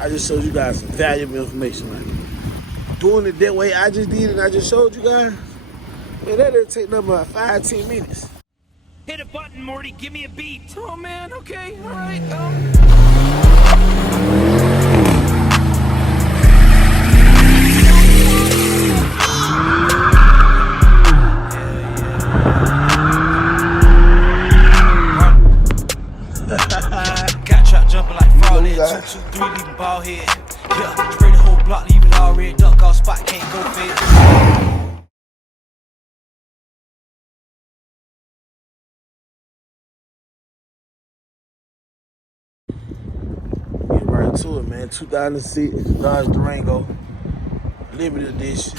I just showed you guys some valuable information, man. Doing it that way I just did and I just showed you guys, man, that didn't take nothing about 5-10 minutes. Hit a button, Morty. Give me a beat. Oh, man. Okay. All right. Got trap jumping like fraud. 2, 2, 3, leaving ball head. Yeah, spray the whole block, leave it all red. Duck off spot, can't go fit. Get right to it, man. 2006 Dodge Durango, limited edition.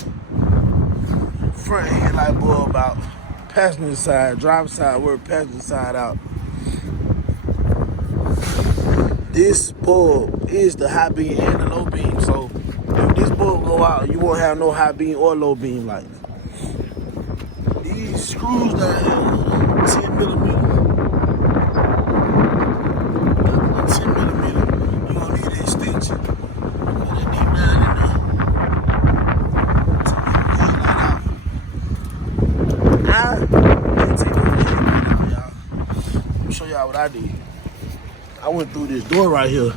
Front headlight bulb out, passenger side, driver side work, passenger side out. This bulb is the high beam and the low beam, so if this bulb go out, you won't have no high beam or low beam light. These screws down here, 10 millimeter. 10 millimeter. You're gonna need an extension. Put that deep down in there. Take the headlight out. I didn't take the headlight out, y'all. Let me show y'all what I did. I went through this door right here.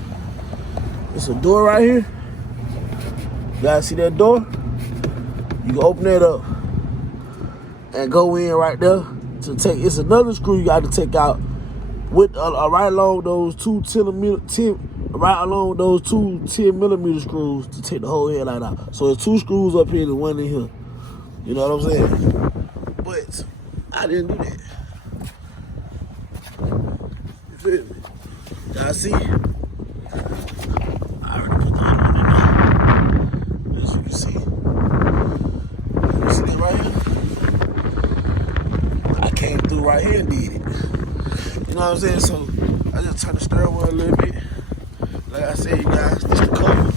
It's a door right here. You guys see that door? You can open that up and go in right there to take. It's another screw you got to take out with right along those two 10 millimeter screws to take the whole headlight out. So there's 2 screws up here and 1 in here. You know what I'm saying? But I didn't do that. You feel me? Y'all see? I already put the other one in there. As you can see. You see that right here? I came through right here and did it. You know what I'm saying? So I just turned the steering wheel a little bit. Like I said, you guys, this the cover.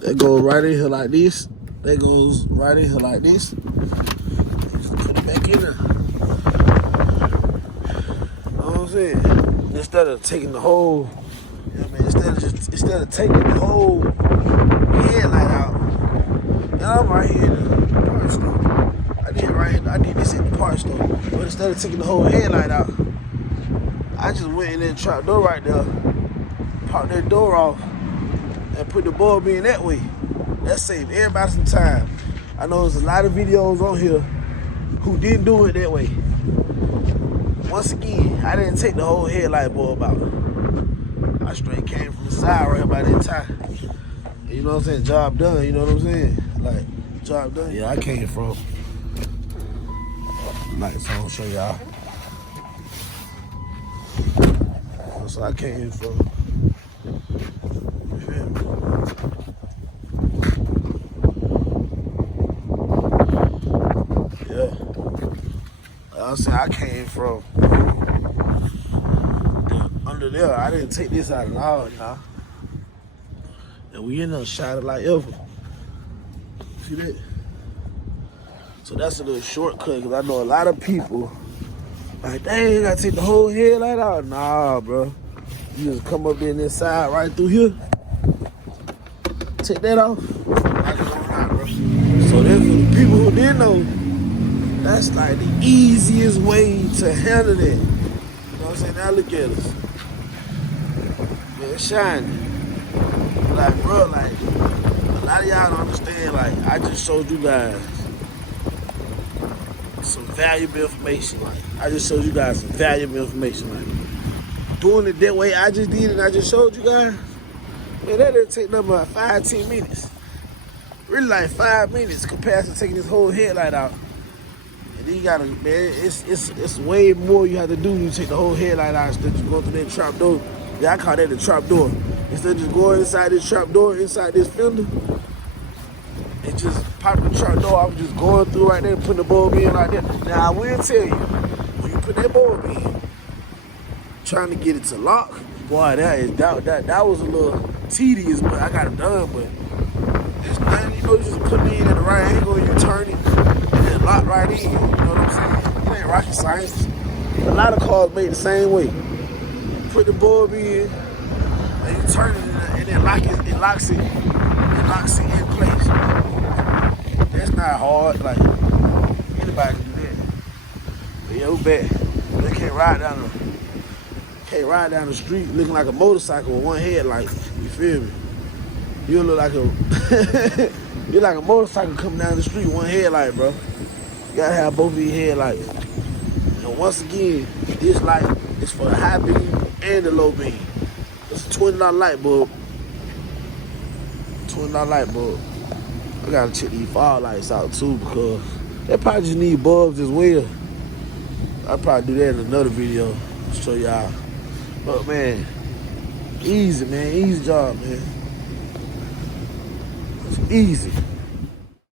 That goes right in here like this. That goes right in here like this. Just put it back in there. Instead of taking the whole, you know what I mean? Instead of taking the whole headlight out, and I'm right here in the parts store. I did this in the parts store. But instead of taking the whole headlight out, I just went in there and trap door right there, popped that door off, and put the bulb in that way. That saved everybody some time. I know there's a lot of videos on here who didn't do it that way. Once again, I didn't take the whole headlight bulb out. I straight came from the side right by that time. You know what I'm saying? Job done, you know what I'm saying? Like, job done. Yeah, I came from. Lights on, show y'all. So I came from. You feel me? Yeah. I said I came from under there. I didn't take this out at all, nah. And we ended up shining like ever. See that? So that's a little shortcut because I know a lot of people like, dang, you gotta take the whole headlight out. Nah, bro. You just come up in this side right through here. Take that off. Out, bro. So then for the people who didn't know, that's like the easiest way to handle it. You know what I'm saying? Now look at us. Man, it's shining. Like, bro, like, a lot of y'all don't understand. Like, I just showed you guys some valuable information. Like, I just showed you guys some valuable information. Like, doing it that way I just did and I just showed you guys, man, that didn't take nothing about 5-10 minutes. Really like 5 minutes compared to taking this whole headlight out. Then you gotta, man, it's way more you have to do when you take the whole headlight out instead of just going through that trap door. Yeah, I call that the trap door. Instead of just going inside this trap door, inside this fender, and just pop the trap door, I was just going through right there and putting the bulb in like that. Now I will tell you, when you put that bulb in, trying to get it to lock, boy, that was a little tedious, but I got it done. But it's nothing, you know, you just put it in at the right angle and you turn it. Lock right in, you know what I'm saying? It ain't rocket science. A lot of cars made the same way. put the bulb in, and you turn it, and then it locks it in place. That's not hard. Like anybody can do that. But yeah, we bet they can't ride down the street looking like a motorcycle with one headlight. You feel me? You look like a you're like a motorcycle coming down the street with one headlight, bro. You gotta have both of your headlights. And once again, this light is for the high beam and the low beam. It's a $20 light bulb. $20 light bulb. I gotta check these fog lights out too because they probably just need bulbs as well. I'll probably do that in another video. Show y'all. But man, easy job, man. It's easy.